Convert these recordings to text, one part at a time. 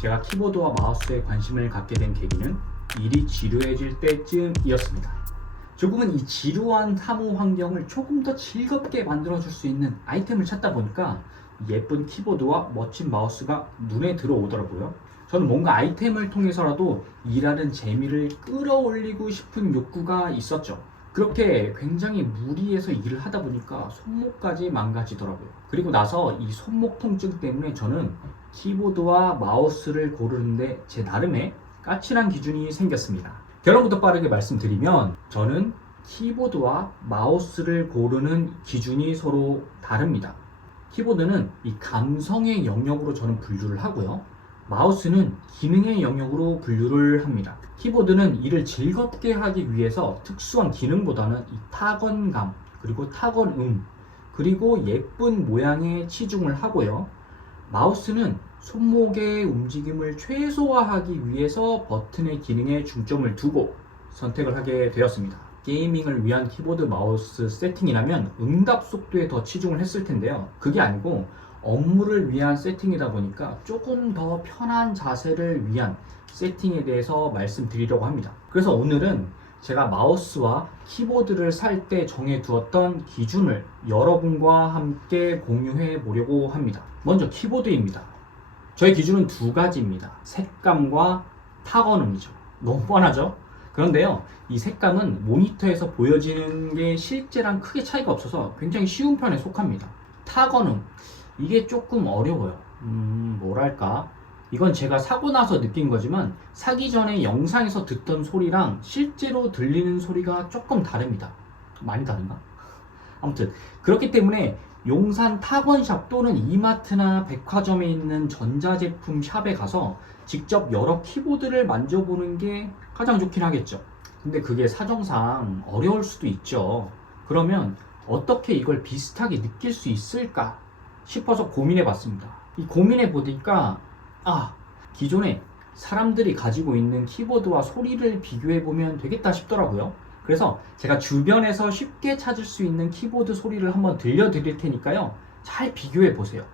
제가 키보드와 마우스에 관심을 갖게 된 계기는 일이 지루해질 때쯤이었습니다. 조금은 이 지루한 사무 환경을 조금 더 즐겁게 만들어줄 수 있는 아이템을 찾다 보니까 예쁜 키보드와 멋진 마우스가 눈에 들어오더라고요. 저는 뭔가 아이템을 통해서라도 일하는 재미를 끌어올리고 싶은 욕구가 있었죠. 그렇게 굉장히 무리해서 일을 하다 보니까 손목까지 망가지더라고요. 그리고 나서 이 손목 통증 때문에 저는 키보드와 마우스를 고르는데 제 나름의 까칠한 기준이 생겼습니다. 결론부터 빠르게 말씀드리면 저는 키보드와 마우스를 고르는 기준이 서로 다릅니다. 키보드는 이 감성의 영역으로 저는 분류를 하고요. 마우스는 기능의 영역으로 분류를 합니다. 키보드는 일을 즐겁게 하기 위해서 특수한 기능보다는 이 타건감, 그리고 타건음, 그리고 예쁜 모양에 치중을 하고요. 마우스는 손목의 움직임을 최소화하기 위해서 버튼의 기능에 중점을 두고 선택을 하게 되었습니다. 게이밍을 위한 키보드 마우스 세팅이라면 응답 속도에 더 치중을 했을 텐데요. 그게 아니고 업무를 위한 세팅이다 보니까 조금 더 편한 자세를 위한 세팅에 대해서 말씀드리려고 합니다. 그래서 오늘은 제가 마우스와 키보드를 살 때 정해두었던 기준을 여러분과 함께 공유해 보려고 합니다. 먼저 키보드입니다. 저의 기준은 두 가지입니다. 색감과 타건음이죠. 너무 뻔하죠? 그런데요, 이 색감은 모니터에서 보여지는 게 실제랑 크게 차이가 없어서 굉장히 쉬운 편에 속합니다. 타건음, 이게 조금 어려워요. 뭐랄까, 이건 제가 사고 나서 느낀 거지만 사기 전에 영상에서 듣던 소리랑 실제로 들리는 소리가 조금 다릅니다. 많이 다른가? 아무튼 그렇기 때문에 용산 타건샵 또는 이마트나 백화점에 있는 전자제품 샵에 가서 직접 여러 키보드를 만져보는 게 가장 좋긴 하겠죠. 근데 그게 사정상 어려울 수도 있죠. 그러면 어떻게 이걸 비슷하게 느낄 수 있을까 싶어서 고민해 봤습니다. 이 고민해 보니까 기존에 사람들이 가지고 있는 키보드와 소리를 비교해 보면 되겠다 싶더라고요. 그래서 제가 주변에서 쉽게 찾을 수 있는 키보드 소리를 한번 들려드릴 테니까요. 잘 비교해 보세요.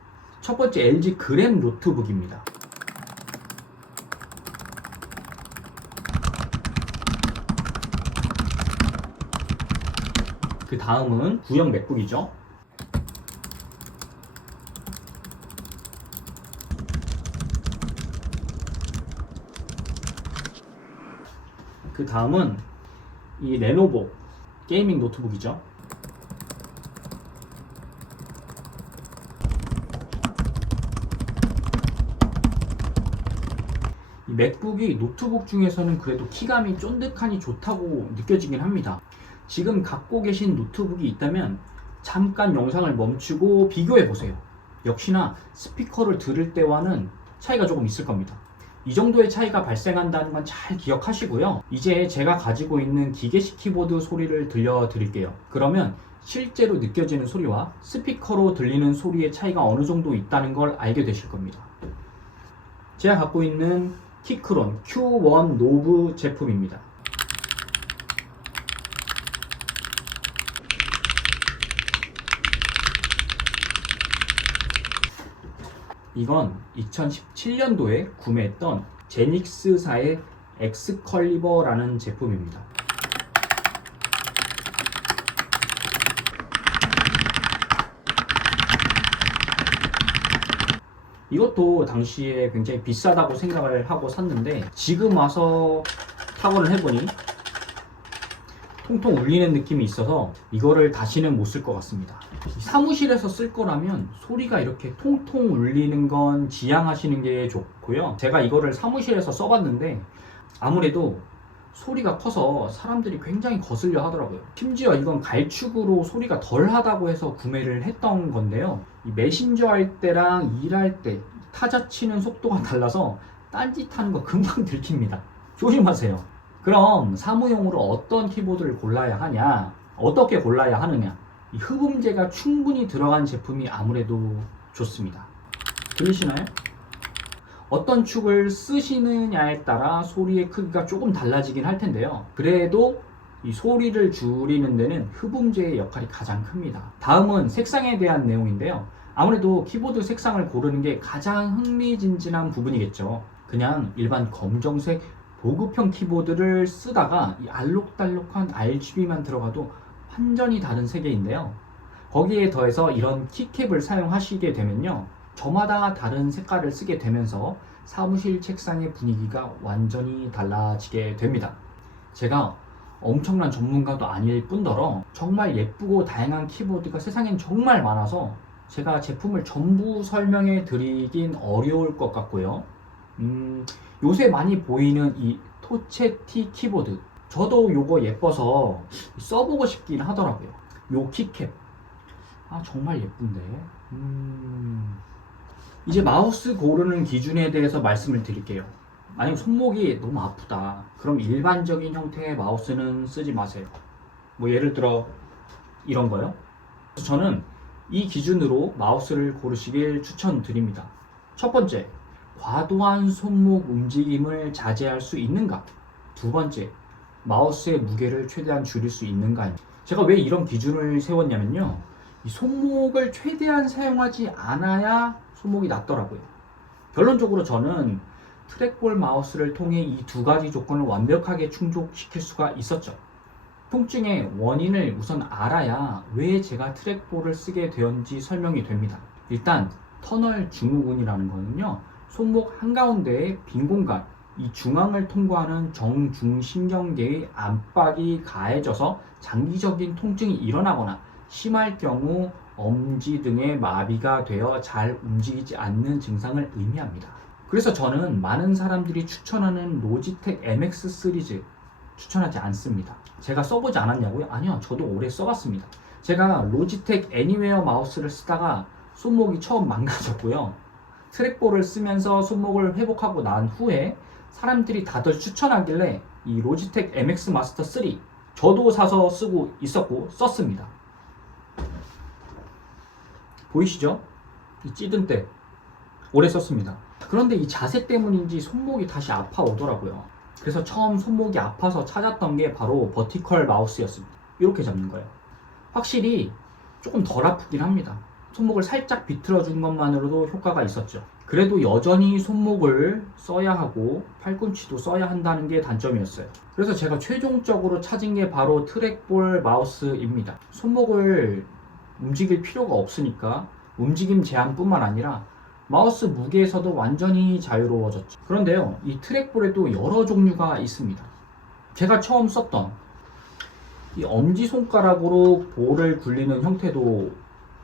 첫 번째 LG 그램 노트북입니다. 그 다음은 구형 맥북이죠. 그 다음은 이 레노버 게이밍 노트북이죠. 이 맥북이 노트북 중에서는 그래도 키감이 쫀득하니 좋다고 느껴지긴 합니다. 지금 갖고 계신 노트북이 있다면 잠깐 영상을 멈추고 비교해 보세요. 역시나 스피커를 들을 때와는 차이가 조금 있을 겁니다. 이 정도의 차이가 발생한다는 건 잘 기억하시고요. 이제 제가 가지고 있는 기계식 키보드 소리를 들려드릴게요. 그러면 실제로 느껴지는 소리와 스피커로 들리는 소리의 차이가 어느 정도 있다는 걸 알게 되실 겁니다. 제가 갖고 있는 키크론 Q1 노브 제품입니다. 이건 2017년도에 구매했던 제닉스사의 엑스컬리버라는 제품입니다. 이것도 당시에 굉장히 비싸다고 생각을 하고 샀는데 지금 와서 타건을 해보니 통통 울리는 느낌이 있어서 이거를 다시는 못 쓸 것 같습니다. 사무실에서 쓸 거라면 소리가 이렇게 통통 울리는 건 지양하시는 게 좋고요. 제가 이거를 사무실에서 써봤는데 아무래도 소리가 커서 사람들이 굉장히 거슬려 하더라고요. 심지어 이건 갈축으로 소리가 덜 하다고 해서 구매를 했던 건데요. 이 메신저 할 때랑 일할 때 타자 치는 속도가 달라서 딴짓하는 거 금방 들킵니다. 조심하세요. 그럼 사무용으로 어떤 키보드를 골라야 하냐, 어떻게 골라야 하느냐, 이 흡음재가 충분히 들어간 제품이 아무래도 좋습니다. 들리시나요? 어떤 축을 쓰시느냐에 따라 소리의 크기가 조금 달라지긴 할 텐데요. 그래도 이 소리를 줄이는 데는 흡음재의 역할이 가장 큽니다. 다음은 색상에 대한 내용인데요. 아무래도 키보드 색상을 고르는 게 가장 흥미진진한 부분이겠죠. 그냥 일반 검정색 보급형 키보드를 쓰다가 이 알록달록한 RGB만 들어가도 완전히 다른 세계인데요. 거기에 더해서 이런 키캡을 사용하시게 되면요, 저마다 다른 색깔을 쓰게 되면서 사무실 책상의 분위기가 완전히 달라지게 됩니다. 제가 엄청난 전문가도 아닐 뿐더러 정말 예쁘고 다양한 키보드가 세상엔 정말 많아서 제가 제품을 전부 설명해 드리긴 어려울 것 같고요. 요새 많이 보이는 이 토체티 키보드, 저도 요거 예뻐서 써보고 싶긴 하더라고요. 요 키캡, 정말 예쁜데. 이제 마우스 고르는 기준에 대해서 말씀을 드릴게요. 만약 손목이 너무 아프다, 그럼 일반적인 형태의 마우스는 쓰지 마세요. 뭐 예를 들어 이런 거요. 저는 이 기준으로 마우스를 고르시길 추천드립니다. 첫 번째, 과도한 손목 움직임을 자제할 수 있는가? 두 번째, 마우스의 무게를 최대한 줄일 수 있는가? 제가 왜 이런 기준을 세웠냐면요, 이 손목을 최대한 사용하지 않아야 손목이 낫더라고요. 결론적으로 저는 트랙볼 마우스를 통해 이 두 가지 조건을 완벽하게 충족시킬 수가 있었죠. 통증의 원인을 우선 알아야 왜 제가 트랙볼을 쓰게 되었는지 설명이 됩니다. 일단 터널 증후군이라는 거는요, 손목 한가운데의 빈 공간, 이 중앙을 통과하는 정중신경계의 압박이 가해져서 장기적인 통증이 일어나거나 심할 경우 엄지 등의 마비가 되어 잘 움직이지 않는 증상을 의미합니다. 그래서 저는 많은 사람들이 추천하는 로지텍 MX 시리즈 추천하지 않습니다. 제가 써보지 않았냐고요? 아니요, 저도 오래 써봤습니다. 제가 로지텍 애니웨어 마우스를 쓰다가 손목이 처음 망가졌고요, 트랙볼을 쓰면서 손목을 회복하고 난 후에 사람들이 다들 추천하길래 이 로지텍 MX 마스터 3 저도 사서 쓰고 있었고 썼습니다. 보이시죠? 이 찌든 때 오래 썼습니다. 그런데 이 자세 때문인지 손목이 다시 아파오더라고요. 그래서 처음 손목이 아파서 찾았던 게 바로 버티컬 마우스였습니다. 이렇게 잡는 거예요. 확실히 조금 덜 아프긴 합니다. 손목을 살짝 비틀어 준 것만으로도 효과가 있었죠. 그래도 여전히 손목을 써야 하고 팔꿈치도 써야 한다는 게 단점이었어요. 그래서 제가 최종적으로 찾은 게 바로 트랙볼 마우스입니다. 손목을 움직일 필요가 없으니까 움직임 제한뿐만 아니라 마우스 무게에서도 완전히 자유로워졌죠. 그런데요, 이 트랙볼에도 여러 종류가 있습니다. 제가 처음 썼던 이 엄지손가락으로 볼을 굴리는 형태도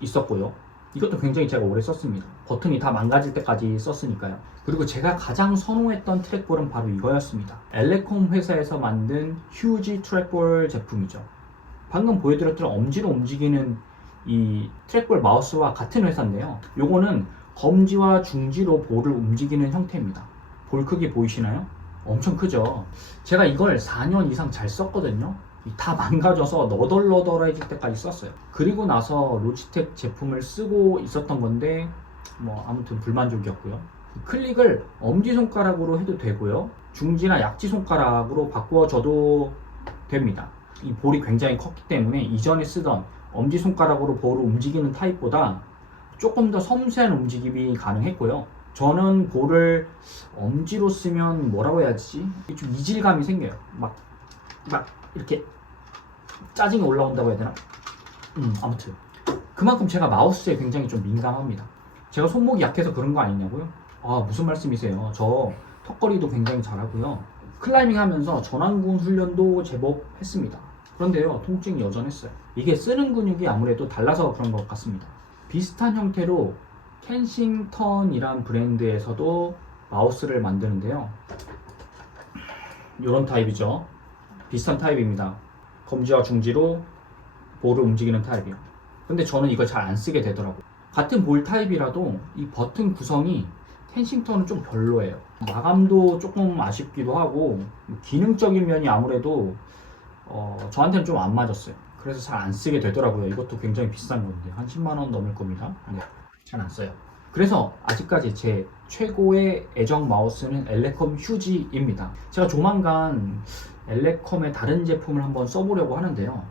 있었고요. 이것도 굉장히 제가 오래 썼습니다. 버튼이 다 망가질 때까지 썼으니까요. 그리고 제가 가장 선호했던 트랙볼은 바로 이거였습니다. 엘레콤 회사에서 만든 휴지 트랙볼 제품이죠. 방금 보여드렸던 엄지로 움직이는 이 트랙볼 마우스와 같은 회사인데요, 요거는 검지와 중지로 볼을 움직이는 형태입니다. 볼 크기 보이시나요? 엄청 크죠. 제가 이걸 4년 이상 잘 썼거든요. 다 망가져서 너덜너덜해질 때까지 썼어요. 그리고 나서 로지텍 제품을 쓰고 있었던 건데 뭐 아무튼 불만족이었고요. 클릭을 엄지손가락으로 해도 되고요, 중지나 약지손가락으로 바꾸어줘도 됩니다. 이 볼이 굉장히 컸기 때문에 이전에 쓰던 엄지손가락으로 볼을 움직이는 타입보다 조금 더 섬세한 움직임이 가능했고요. 저는 볼을 엄지로 쓰면 뭐라고 해야 되지? 좀 이질감이 생겨요. 막 이렇게 짜증이 올라온다고 해야 되나? 아무튼 그만큼 제가 마우스에 굉장히 좀 민감합니다. 제가 손목이 약해서 그런 거 아니냐고요? 무슨 말씀이세요? 저 턱걸이도 굉장히 잘하고요, 클라이밍 하면서 전완근 훈련도 제법 했습니다. 그런데요, 통증이 여전했어요. 이게 쓰는 근육이 아무래도 달라서 그런 것 같습니다. 비슷한 형태로 켄싱턴이란 브랜드에서도 마우스를 만드는데요, 이런 타입이죠. 비슷한 타입입니다. 검지와 중지로 볼을 움직이는 타입이요. 근데 저는 이걸 잘 안 쓰게 되더라고요. 같은 볼 타입이라도 이 버튼 구성이 켄싱턴은 좀 별로예요. 마감도 조금 아쉽기도 하고 기능적인 면이 아무래도 저한테는 좀 안 맞았어요. 그래서 잘 안 쓰게 되더라고요. 이것도 굉장히 비싼 건데 한 10만원 넘을 겁니다. 네, 잘 안 써요. 그래서 아직까지 제 최고의 애정 마우스는 엘레콤 휴지입니다. 제가 조만간 엘레콤의 다른 제품을 한번 써보려고 하는데요,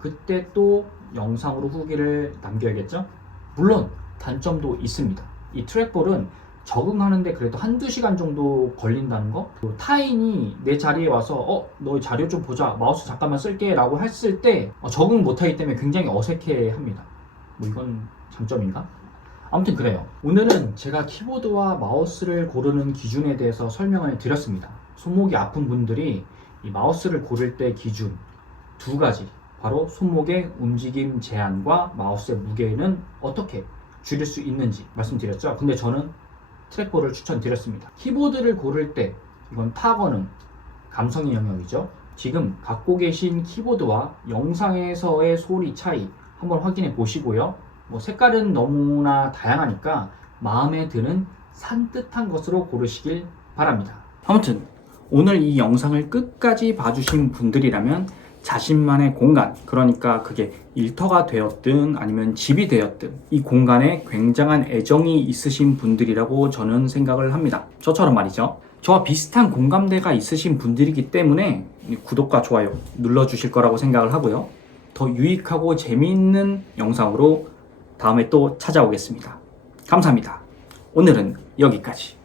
그때 또 영상으로 후기를 남겨야겠죠? 물론 단점도 있습니다. 이 트랙볼은 적응하는데 그래도 한두 시간 정도 걸린다는 거? 타인이 내 자리에 와서 너 자료 좀 보자, 마우스 잠깐만 쓸게 라고 했을 때 적응 못하기 때문에 굉장히 어색해 합니다. 뭐 이건 장점인가? 아무튼 그래요. 오늘은 제가 키보드와 마우스를 고르는 기준에 대해서 설명을 드렸습니다. 손목이 아픈 분들이 이 마우스를 고를 때 기준 두 가지, 바로 손목의 움직임 제한과 마우스의 무게는 어떻게 줄일 수 있는지 말씀드렸죠. 근데 저는 트랙볼을 추천드렸습니다. 키보드를 고를 때 이건 타건은 감성의 영역이죠. 지금 갖고 계신 키보드와 영상에서의 소리 차이 한번 확인해 보시고요. 색깔은 너무나 다양하니까 마음에 드는 산뜻한 것으로 고르시길 바랍니다. 아무튼 오늘 이 영상을 끝까지 봐주신 분들이라면 자신만의 공간, 그러니까 그게 일터가 되었든 아니면 집이 되었든 이 공간에 굉장한 애정이 있으신 분들이라고 저는 생각을 합니다. 저처럼 말이죠. 저와 비슷한 공감대가 있으신 분들이기 때문에 구독과 좋아요 눌러주실 거라고 생각을 하고요. 더 유익하고 재미있는 영상으로 다음에 또 찾아오겠습니다. 감사합니다. 오늘은 여기까지.